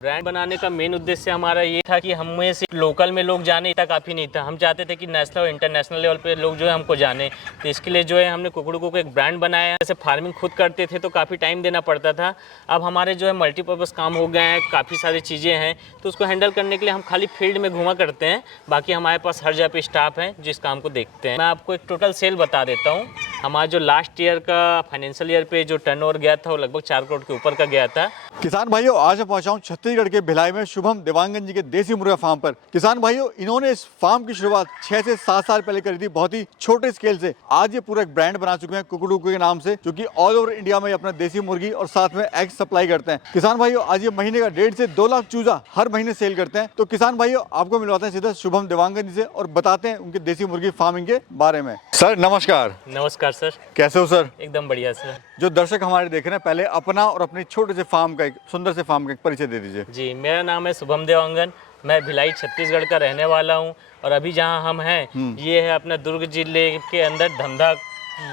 Brand बनाने का main उद्देश्य हमारा ये था कि हमें सिर्फ लोकल में लोग जाने इतना काफ़ी नहीं था। हम चाहते थे कि नेशनल और इंटरनेशनल लेवल पे लोग जो है हमको जाने। तो इसके लिए जो है हमने कुकड़ू को एक ब्रांड बनाया है। जैसे फार्मिंग खुद करते थे तो काफ़ी टाइम देना पड़ता था। अब हमारे जो है मल्टीपर्पज़ काम हो गए हैं, काफ़ी सारी चीज़ें हैं, तो उसको हैंडल करने के लिए हम खाली फील्ड में घूमा करते हैं। बाकी हमारे पास हर जगह पे स्टाफ है जिस काम को देखते हैं। मैं आपको एक टोटल सेल बता देता हूँ। हमारा जो लास्ट ईयर का फाइनेंशियल ईयर पे जो टर्नओवर गया था वो लगभग 4 करोड़ के ऊपर का गया था। किसान भाइयों, आज मैं पहुंचा हूं छत्तीसगढ़ के भिलाई में शुभम देवांगन जी के देसी मुर्गा फार्म पर। किसान भाइयों, इन्होंने इस फार्म की शुरुआत 6 से 7 साल पहले करी थी, बहुत ही छोटे स्केल से। आज ये पूरा एक ब्रांड बना चुके हैं कुकड़ू के नाम से, जो कि ऑल ओवर इंडिया में अपना देसी मुर्गी और साथ में एग सप्लाई करते हैं। किसान भाइयों, आज ये महीने का 1.5 से 2 लाख चूजा हर महीने सेल करते हैं। तो किसान भाइयों, आपको मिलवाते हैं सीधा शुभम देवांगन जी से और बताते हैं उनके देसी मुर्गी फार्मिंग के बारे में। सर नमस्कार। नमस्कार सर। कैसे हो सर? एकदम बढ़िया सर। जो दर्शक हमारे देख रहे हैं, पहले अपना और अपने छोटे से फार्म का, एक सुंदर से फार्म का एक परिचय दे दीजिए। जी, मेरा नाम है शुभम देवांगन। मैं भिलाई छत्तीसगढ़ का रहने वाला हूं और अभी जहां हम हैं ये है अपना दुर्ग जिले के अंदर धमधा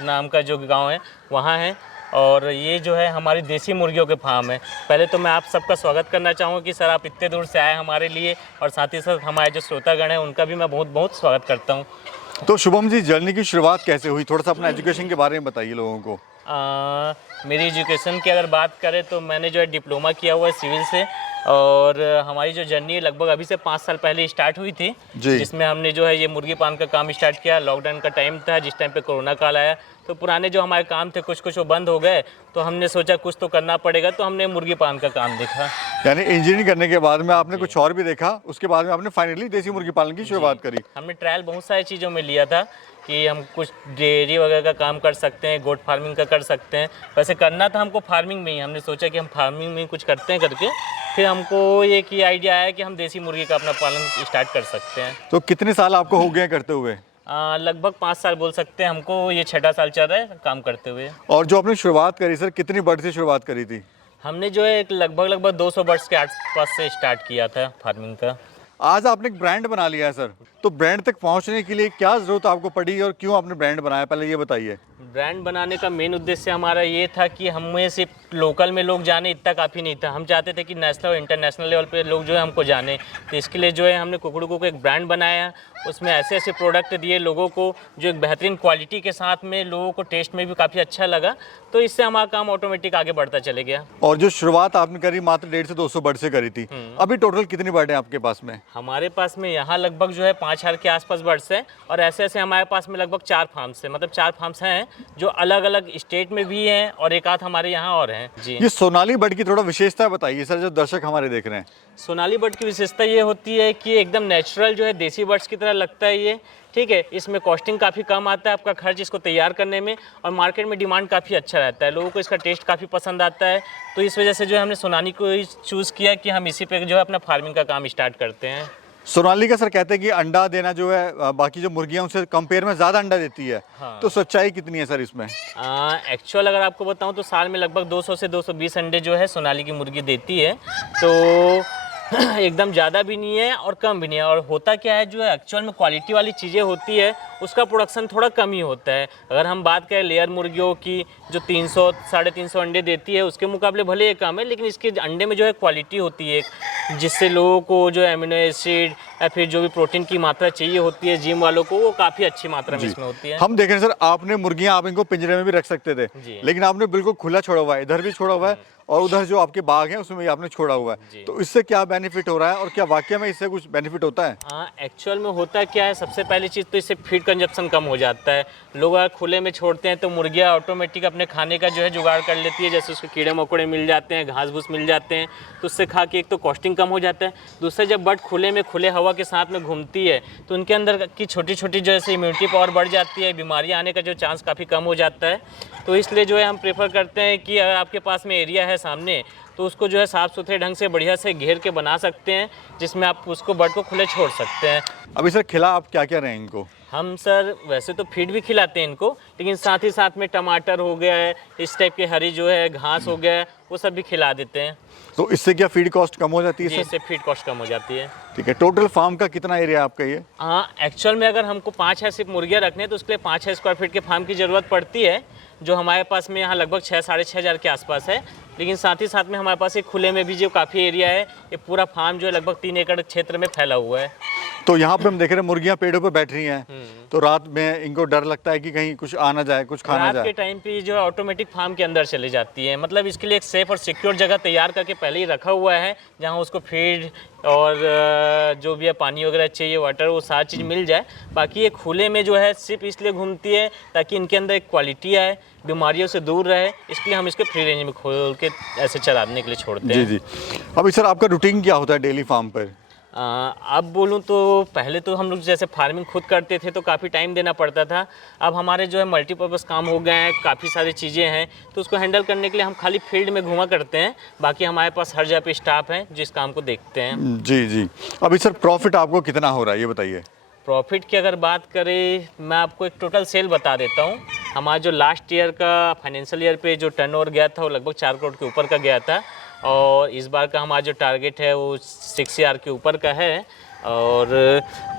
नाम का जो गांव है वहां है। और ये जो है हमारी देसी मुर्गियों के फार्म है। पहले तो मैं आप सबका स्वागत करना चाहूँगा कि सर आप इतने दूर से आए हमारे लिए, और साथ ही साथ हमारे जो श्रोतागण हैं उनका भी मैं बहुत बहुत स्वागत करता हूँ। तो शुभम जी, जर्नी की शुरुआत कैसे हुई? थोड़ा सा अपना एजुकेशन के बारे में बताइए लोगों को। मेरी एजुकेशन की अगर बात करें तो मैंने जो है डिप्लोमा किया हुआ है सिविल से, और हमारी जो जर्नी लगभग अभी से 5 साल पहले स्टार्ट हुई थी, जिसमें हमने जो है ये मुर्गी पालन का काम स्टार्ट किया। लॉकडाउन का टाइम था जिस टाइम पे कोरोना काल आया, तो पुराने जो हमारे काम थे कुछ वो बंद हो गए। तो हमने सोचा कुछ तो करना पड़ेगा, तो हमने मुर्गी पालन का काम देखा। यानी इंजीनियरिंग करने के बाद में आपने कुछ और भी देखा, उसके बाद में आपने फाइनली देसी मुर्गी पालन की शुरुआत करी। हमने ट्रायल बहुत सारी चीज़ों में लिया था कि हम कुछ डेयरी वगैरह का काम कर सकते हैं, गोट फार्मिंग का कर सकते हैं। वैसे करना था हमको फार्मिंग में ही, हमने सोचा कि हम फार्मिंग में कुछ करते हैं करके फिर हमको एक ही आइडिया आया कि हम देसी मुर्गी का अपना पालन स्टार्ट कर सकते हैं। तो कितने साल आपको हो गए करते हुए? लगभग 5 साल बोल सकते हैं हमको, ये 6ठा साल चल रहा है काम करते हुए। और जो आपने शुरुआत करी सर, कितनी बर्ड से शुरुआत करी थी? हमने जो है लगभग 200 बर्ड्स के आसपास से स्टार्ट किया था फार्मिंग का। आज आपने एक ब्रांड बना लिया है सर, तो ब्रांड तक पहुंचने के लिए क्या जरूरत आपको पड़ी और क्यों आपने ब्रांड बनाया, पहले ये बताइए। ब्रांड बनाने का मेन उद्देश्य हमारा ये था कि हमें सिर्फ लोकल में लोग जाने इतना काफ़ी नहीं था। हम चाहते थे कि नेशनल और इंटरनेशनल लेवल पे लोग जो है हमको जाने। तो इसके लिए जो है हमने कुकड़ू को एक ब्रांड बनाया। उसमें ऐसे ऐसे प्रोडक्ट दिए लोगों को जो एक बेहतरीन क्वालिटी के साथ में लोगों को टेस्ट में भी काफ़ी अच्छा लगा। तो इससे हमारा काम ऑटोमेटिक आगे बढ़ता चले गया। और जो शुरुआत आपने करी मात्र 1.5 से 200 बर्ड से करी थी, अभी टोटल कितनी बर्ड है आपके पास में? हमारे पास में यहाँ लगभग जो है 5000 के आसपास बर्ड्स हैं, और ऐसे ऐसे हमारे पास में लगभग 4 फार्म्स हैं, मतलब 4 फार्म्स हैं जो अलग अलग स्टेट में भी हैं और एक आध हमारे यहाँ और हैं। जी, ये सोनाली बर्ड की थोड़ा विशेषता बताइए सर, जो दर्शक हमारे देख रहे हैं। सोनाली बर्ड की विशेषता ये होती है कि एकदम नेचुरल जो है देसी बर्ड्स की तरह लगता है ये। ठीक है, इसमें कॉस्टिंग काफ़ी कम आता है, आपका खर्च इसको तैयार करने में, और मार्केट में डिमांड काफ़ी अच्छा रहता है, लोगों को इसका टेस्ट काफ़ी पसंद आता है। तो इस वजह से जो है हमने सोनाली को चूज़ किया कि हम इसी पे जो है अपना फार्मिंग का काम स्टार्ट करते हैं। सोनाली का सर कहते हैं कि अंडा देना जो है बाकी जो मुर्गियां उनसे कंपेयर में ज़्यादा अंडा देती है। हाँ। तो सच्चाई कितनी है सर इसमें? एक्चुअल अगर आपको बताऊं तो साल में लगभग 200 से 220 अंडे जो है सोनाली की मुर्गी देती है। तो एकदम ज़्यादा भी नहीं है और कम भी नहीं है। और होता क्या है, जो है एक्चुअल में क्वालिटी वाली चीज़ें होती है उसका प्रोडक्शन थोड़ा कम ही होता है। अगर हम बात करें लेयर मुर्गियों की जो 300 साढ़े 300 अंडे देती है, उसके मुकाबले भले ये कम है, लेकिन इसके अंडे में जो है क्वालिटी होती है, जिससे लोगों को जो एमिनो एसिड या फिर जो भी प्रोटीन की मात्रा चाहिए होती है जिम वालों को, वो काफ़ी अच्छी मात्रा में इसमें होती है। हम देख रहे हैं सर, आपने मुर्गियां, आप इनको पिंजरे में भी रख सकते थे, लेकिन आपने बिल्कुल खुला छोड़ा हुआ है, इधर भी छोड़ा हुआ है और उधर जो आपके बाग हैं उसमें भी आपने छोड़ा हुआ है। तो इससे क्या बेनिफिट हो रहा है और क्या वाकई में इससे कुछ बेनिफिट होता है? हाँ, एक्चुअल में होता क्या है, सबसे पहली चीज़ तो इससे फीड कंजप्शन कम हो जाता है। लोग अगर खुले में छोड़ते हैं तो मुर्गियाँ ऑटोमेटिक अपने खाने का जो है जुगाड़ कर लेती है, जैसे उसको कीड़े मकोड़े मिल जाते हैं, घास भूस मिल जाते हैं, तो उससे खा के एक तो कॉस्टिंग कम हो जाता है। दूसरा, जब बर्ड खुले में खुले हवा के साथ में घूमती है तो उनके अंदर की छोटी छोटी जैसे इम्यूनिटी पावर बढ़ जाती है, बीमारियाँ आने का जो चांस काफ़ी कम हो जाता है। तो इसलिए जो है हम प्रेफर करते हैं कि अगर आपके पास में एरिया है सामने, तो उसको जो है साफ़ सुथरे ढंग से बढ़िया से घेर के बना सकते हैं, जिसमें आप उसको बर्ड को खुले छोड़ सकते हैं। अभी सर खिला आप क्या क्या रहे हैं इनको? हम सर वैसे तो फीड भी खिलाते हैं इनको, लेकिन साथ ही साथ में टमाटर हो गया है, इस टाइप के हरी जो है घास हो गया है, वो सब भी खिला देते हैं। तो इससे क्या फीड कॉस्ट कम हो जाती है जी, सर? इससे फीड कॉस्ट कम हो जाती है। ठीक है, टोटल फार्म का कितना एरिया आपका ये? हाँ, एक्चुअल में अगर हमको 5 है सिर्फ मुर्गियाँ रखने हैं तो उसके लिए 5 स्क्वायर फीट के फार्म की ज़रूरत पड़ती है, जो हमारे पास में यहाँ लगभग 6-6.5 के आसपास है। लेकिन साथ ही साथ में हमारे पास एक खुले में भी जो काफ़ी एरिया है, ये पूरा फार्म जो है लगभग 3 एकड़ क्षेत्र में फैला हुआ है। तो यहाँ पे हम देख रहे हैं मुर्गियाँ पेड़ों पे बैठ रही हैं, तो रात में इनको डर लगता है कि कहीं कुछ आ ना जाए, कुछ खा ना रात के जाए। टाइम पे जो है ऑटोमेटिक फार्म के अंदर चले जाती है। मतलब इसके लिए एक सेफ और सिक्योर जगह तैयार करके पहले ही रखा हुआ है, जहाँ उसको फीड और जो भी है पानी वगैरह चाहिए, वाटर, वो सारी चीज़ मिल जाए। बाकी ये खुले में जो है सिर्फ इसलिए घूमती है ताकि इनके अंदर एक क्वालिटी आए, बीमारियों से दूर रहे, इसलिए हम इसको फ्री रेंज में खोल के ऐसे चराने के लिए छोड़ते हैं। जी। अभी सर आपका रूटीन क्या होता है डेली फार्म पर? अब बोलूँ तो पहले तो हम लोग जैसे फार्मिंग खुद करते थे तो काफ़ी टाइम देना पड़ता था। अब हमारे जो है मल्टीपर्पज़ काम हो गए हैं, काफ़ी सारी चीज़ें हैं, तो उसको हैंडल करने के लिए हम खाली फील्ड में घूमा करते हैं। बाकी हमारे पास हर जगह पे स्टाफ है जो इस काम को देखते हैं। जी। अभी सर प्रॉफिट आपको कितना हो रहा है ये बताइए? प्रॉफिट की अगर बात करें, मैं आपको एक टोटल सेल बता देता हूँ। हमारा जो लास्ट ईयर का फाइनेंशियल ईयर पे जो टर्नओवर गया था वो लगभग 4 करोड़ के ऊपर का गया था, और इस बार का हमारा जो टारगेट है वो 6 CR के ऊपर का है। और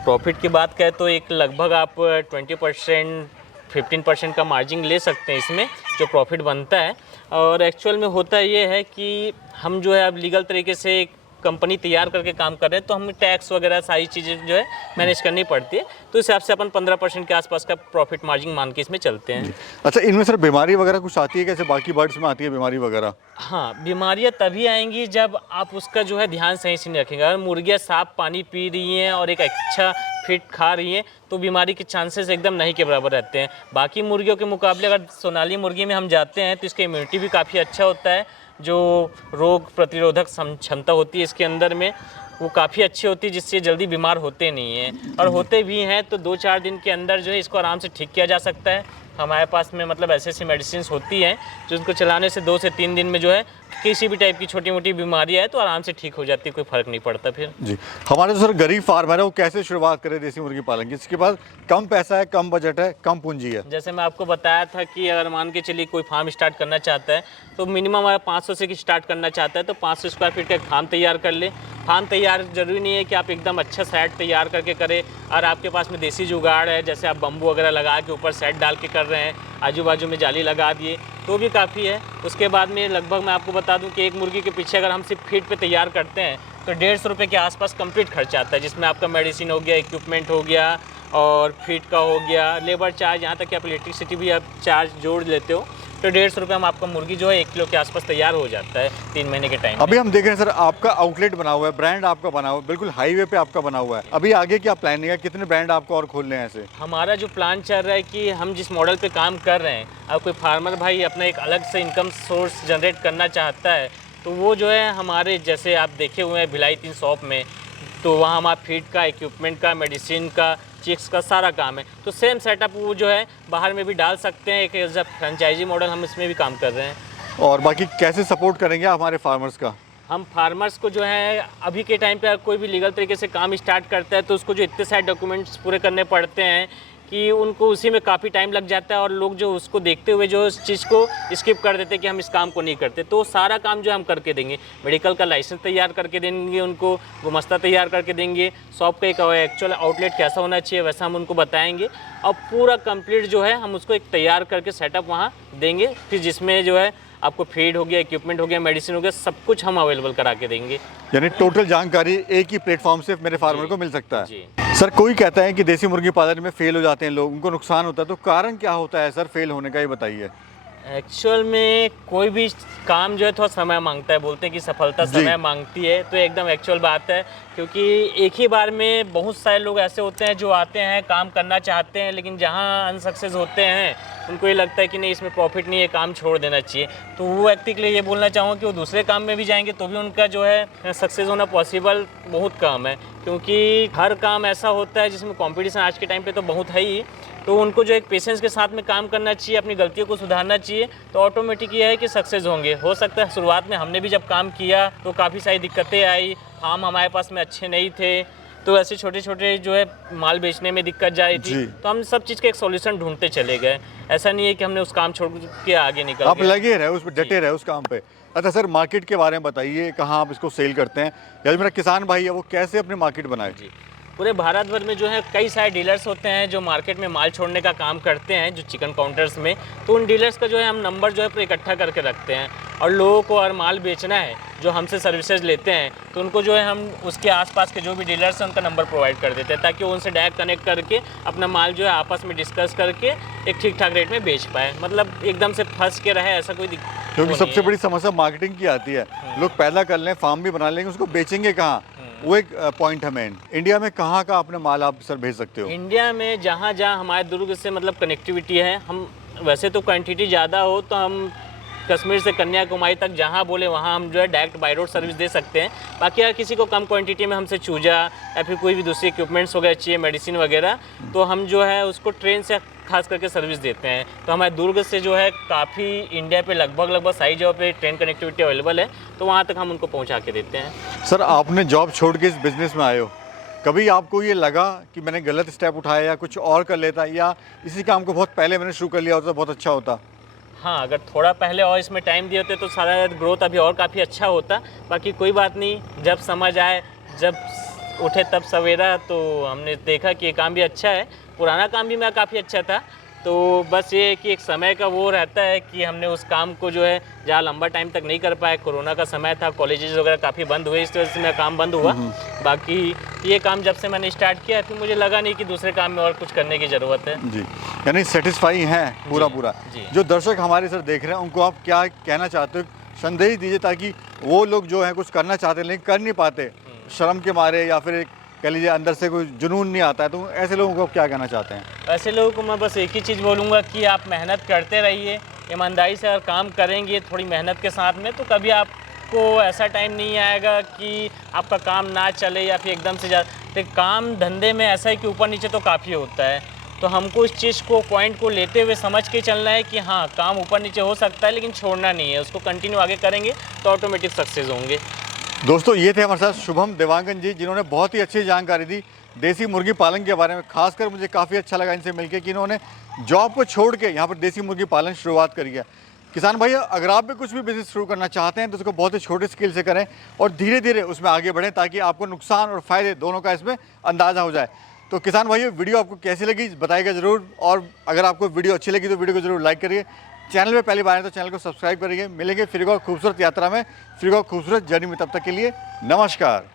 प्रॉफिट की बात करें तो एक लगभग आप 20% 15% का मार्जिन ले सकते हैं इसमें, जो प्रॉफिट बनता है। और एक्चुअल में होता ये है कि हम जो है अब लीगल तरीके से एक कंपनी तैयार करके काम कर रहे हैं, तो हमें टैक्स वगैरह सारी चीज़ें जो है मैनेज करनी पड़ती है, तो इस हिसाब से अपन 15% के आसपास का प्रॉफिट मार्जिन मान के इसमें चलते हैं। अच्छा, इनमें सर बीमारी वगैरह कुछ आती है कैसे बाकी बर्ड्स में आती है बीमारी वगैरह? हाँ, बीमारियाँ तभी आएंगी जब आप उसका जो है ध्यान सही से नहीं रखेंगे। अगर मुर्गियाँ साफ पानी पी रही हैं और एक अच्छा फीड खा रही हैं तो बीमारी के चांसेस एकदम नहीं के बराबर रहते हैं। बाकी मुर्गियों के मुकाबले अगर सोनाली मुर्गी में हम जाते हैं तो इसका इम्यूनिटी भी काफ़ी अच्छा होता है, जो रोग प्रतिरोधक क्षमता होती है इसके अंदर में वो काफ़ी अच्छी होती है, जिससे जल्दी बीमार होते नहीं हैं। और होते भी हैं तो 2-4 दिन के अंदर जो है इसको आराम से ठीक किया जा सकता है। हमारे पास में मतलब ऐसी मेडिसिन होती हैं जो उनको चलाने से 2 से 3 दिन में जो है किसी भी टाइप की छोटी मोटी बीमारी है तो आराम से ठीक हो जाती है, कोई फ़र्क नहीं पड़ता फिर। जी, हमारे जो सर गरीब फार्मर है वो कैसे शुरुआत करे देसी मुर्गी पालन की? जिसके पास कम पैसा है, कम बजट है, कम पूंजी है। जैसे मैं आपको बताया था कि अगर मान के चलिए कोई फार्म स्टार्ट करना चाहता है तो मिनिमम हमारा 500 से स्टार्ट करना चाहता है तो 500 स्क्वायर फीट का एक फार्म तैयार कर ले। फार्म तैयार जरूरी नहीं है कि आप एकदम अच्छा सेट तैयार करके करें, और आपके पास में देसी जुगाड़ है, जैसे आप बम्बू वगैरह लगा के ऊपर सेट डाल के कर रहे हैं, आजू बाजू में जाली लगा दिए तो भी काफ़ी है। उसके बाद में लगभग मैं आपको बता दूं कि एक मुर्गी के पीछे अगर हम सिर्फ फीड पे तैयार करते हैं तो 150 रुपये के आसपास कंप्लीट खर्चा आता है, जिसमें आपका मेडिसिन हो गया, इक्विपमेंट हो गया और फीड का हो गया, लेबर चार्ज, यहाँ तक कि आप इलेक्ट्रिसिटी भी आप चार्ज जोड़ लेते हो तो 150 रुपये में आपका मुर्गी जो है 1 किलो के आसपास तैयार हो जाता है 3 महीने के टाइम। अभी हम देख रहे हैं सर आपका आउटलेट बना हुआ है, ब्रांड आपका बना हुआ है, बिल्कुल हाईवे पे आपका बना हुआ है। अभी आगे क्या प्लानिंग है, कितने ब्रांड आपको और खोलने हैं ऐसे? हमारा जो प्लान चल रहा है कि हम जिस मॉडल पे काम कर रहे हैं, अब कोई फार्मर भाई अपना एक अलग से इनकम सोर्स जनरेट करना चाहता है तो वो जो है हमारे जैसे आप देखे हुए हैं भिलाई 3 शॉप में, तो वहाँ हमारा फीड का, इक्विपमेंट का, मेडिसिन का, चिक्स का सारा काम है। तो सेम सेटअप वो जो है बाहर में भी डाल सकते हैं, एक एज अ फ्रेंचाइजी मॉडल हम इसमें भी काम कर रहे हैं। और बाकी कैसे सपोर्ट करेंगे आप हमारे फार्मर्स का? हम फार्मर्स को जो है अभी के टाइम पे कोई भी लीगल तरीके से काम स्टार्ट करता है तो उसको जो इतने सारे डॉक्यूमेंट्स पूरे करने पड़ते हैं कि उनको उसी में काफ़ी टाइम लग जाता है, और लोग जो उसको देखते हुए जो इस चीज़ को स्किप कर देते हैं कि हम इस काम को नहीं करते। तो सारा काम जो हम करके देंगे, मेडिकल का लाइसेंस तैयार करके देंगे उनको, गुमस्ता तैयार करके देंगे, शॉप का एक एक्चुअल आउटलेट कैसा होना चाहिए वैसा हम उनको बताएंगे, और पूरा कंप्लीट जो है हम उसको एक तैयार करके सेटअप वहाँ देंगे, फिर जिसमें जो है आपको फीड हो गया, इक्विपमेंट हो गया, मेडिसिन हो गया, सब कुछ हम अवेलेबल करा के देंगे। यानी टोटल जानकारी एक ही प्लेटफॉर्म से मेरे फार्मर को मिल सकता है। जी। सर कोई कहता है कि देसी मुर्गी पालन में फेल हो जाते हैं लोग, उनको नुकसान होता है, तो कारण क्या होता है सर फेल होने का, ये बताइए। एक्चुअल में कोई भी काम जो है थोड़ा समय मांगता है, बोलते हैं कि सफलता समय मांगती है, तो एकदम एक्चुअल बात है, क्योंकि एक ही बार में बहुत सारे लोग ऐसे होते हैं जो आते हैं काम करना चाहते हैं, लेकिन जहाँ अनसक्सेस होते हैं उनको ये लगता है कि नहीं इसमें प्रॉफिट नहीं है, काम छोड़ देना चाहिए। तो वो व्यक्ति के लिए ये बोलना चाहूँगा कि वो दूसरे काम में भी जाएंगे तो भी उनका जो है सक्सेस होना पॉसिबल बहुत कम है, क्योंकि हर काम ऐसा होता है जिसमें कंपटीशन आज के टाइम पे तो बहुत है ही। तो उनको जो एक पेशेंस के साथ में काम करना चाहिए, अपनी गलतियों को सुधारना चाहिए, तो ऑटोमेटिक ये है कि सक्सेस होंगे। हो सकता है शुरुआत में हमने भी जब काम किया तो काफ़ी सारी दिक्कतें आई, फार्म हमारे पास में अच्छे नहीं थे, तो ऐसे छोटे छोटे जो है माल बेचने में दिक्कत जा रही जी। थी, तो हम सब चीज़ का एक सॉल्यूशन ढूंढते चले गए। ऐसा नहीं है कि हमने उस काम छोड़ के आगे निकल आप गए। लगे रहे उस पर, डटे रहे उस काम पे। अच्छा सर, मार्केट के बारे में बताइए, कहाँ आप इसको सेल करते हैं, या जो मेरा किसान भाई है वो कैसे अपनी मार्केट बनाए? जी, पूरे भारत भर में जो है कई सारे डीलर्स होते हैं जो मार्केट में माल छोड़ने का काम करते हैं, जो चिकन काउंटर्स में। तो उन डीलर्स का जो है हम नंबर जो है पूरा इकट्ठा करके रखते हैं, और लोगों को अगर माल बेचना है जो हमसे सर्विसेज लेते हैं तो उनको जो है हम उसके आसपास के जो भी डीलर्स हैं उनका नंबर प्रोवाइड कर देते हैं, ताकि वो उनसे डायरेक्ट कनेक्ट करके अपना माल जो है आपस में डिस्कस करके एक ठीक ठाक रेट में बेच पाए। मतलब एकदम से फंस के रहे ऐसा कोई क्योंकि सबसे बड़ी समस्या मार्केटिंग की आती है। लोग पैदा कर लें, फार्म भी बना लेंगे, उसको बेचेंगे कहाँ, वो एक पॉइंट है मेन। इंडिया में कहाँ का अपने माल आप सर भेज सकते हो? इंडिया में जहाँ जहाँ हमारे दुर्ग से मतलब कनेक्टिविटी है, हम वैसे तो क्वांटिटी ज़्यादा हो तो हम कश्मीर से कन्याकुमारी तक जहाँ बोले वहाँ हम जो है डायरेक्ट बाई रोड सर्विस दे सकते हैं। बाकी अगर किसी को कम क्वांटिटी में हमसे चूजा या फिर कोई भी दूसरी इक्विपमेंट्स वगैरह चाहिए, मेडिसिन वगैरह, तो हम जो है उसको ट्रेन से खास करके सर्विस देते हैं। तो हमारे दुर्ग से जो है काफ़ी इंडिया पे लगभग सारी जगह पे ट्रेन कनेक्टिविटी अवेलेबल है, तो वहाँ तक हम उनको पहुँचा के देते हैं। सर, आपने जॉब छोड़ के इस बिज़नेस में आए हो, कभी आपको ये लगा कि मैंने गलत स्टेप उठाया या कुछ और कर लेता, या इसी काम को बहुत पहले मैंने शुरू कर लिया होता तो बहुत अच्छा होता? हाँ, अगर थोड़ा पहले और इसमें टाइम दिए होते तो सारा ग्रोथ अभी और काफ़ी अच्छा होता। बाकी कोई बात नहीं, जब समझ आए, जब उठे तब सवेरा, तो हमने देखा कि ये काम भी अच्छा है। पुराना काम भी मेरा काफ़ी अच्छा था, तो बस ये है कि एक समय का वो रहता है कि हमने उस काम को जो है जहाँ लंबा टाइम तक नहीं कर पाए। कोरोना का समय था, कॉलेजेस वगैरह काफ़ी बंद हुए, इस वजह से मेरा काम बंद हुआ। बाकी ये काम जब से मैंने स्टार्ट किया फिर मुझे लगा नहीं कि दूसरे काम में और कुछ करने की ज़रूरत है। जी, यानी सेटिस्फाई हैं पूरा? जी। जो दर्शक हमारे सर देख रहे हैं उनको आप क्या कहना चाहते हो, संदेश दीजिए, ताकि वो लोग जो है कुछ करना चाहते हैं लेकिन कर नहीं पाते, शर्म के मारे, या फिर एक कह लीजिए अंदर से कोई जुनून नहीं आता है, तो ऐसे लोगों को आप क्या कहना चाहते हैं? ऐसे लोगों को मैं बस एक ही चीज़ बोलूँगा कि आप मेहनत करते रहिए, ईमानदारी से अगर काम करेंगे थोड़ी मेहनत के साथ में, तो कभी आपको ऐसा टाइम नहीं आएगा कि आपका काम ना चले या फिर एकदम से ज़्यादा। काम धंधे में ऐसा है कि ऊपर नीचे तो काफ़ी होता है, तो हमको इस चीज़ को पॉइंट को लेते हुए समझ के चलना है कि हाँ, काम ऊपर नीचे हो सकता है लेकिन छोड़ना नहीं है, उसको कंटिन्यू आगे करेंगे तो ऑटोमेटिक सक्सेस होंगे। दोस्तों, ये थे हमारे साथ शुभम देवांगन जी, जिन्होंने बहुत ही अच्छी जानकारी दी देसी मुर्गी पालन के बारे में। खासकर मुझे काफ़ी अच्छा लगा इनसे मिलकर कि इन्होंने जॉब को छोड़ के यहाँ पर देसी मुर्गी पालन शुरुआत करी है। किसान भाई, अगर आप भी कुछ भी बिज़नेस शुरू करना चाहते हैं तो उसको बहुत ही छोटे स्केल से करें और धीरे धीरे उसमें आगे बढ़ें, ताकि आपको नुकसान और फ़ायदे दोनों का इसमें अंदाज़ा हो जाए। तो किसान भाइयों, वीडियो आपको कैसी लगी बताइएगा ज़रूर, और अगर आपको वीडियो अच्छी लगी तो वीडियो को ज़रूर लाइक करिए। चैनल पे पहली बार है तो चैनल को सब्सक्राइब करिए। मिलेंगे फिर एक और खूबसूरत यात्रा में, फिर एक और खूबसूरत जर्नी में। तब तक के लिए नमस्कार।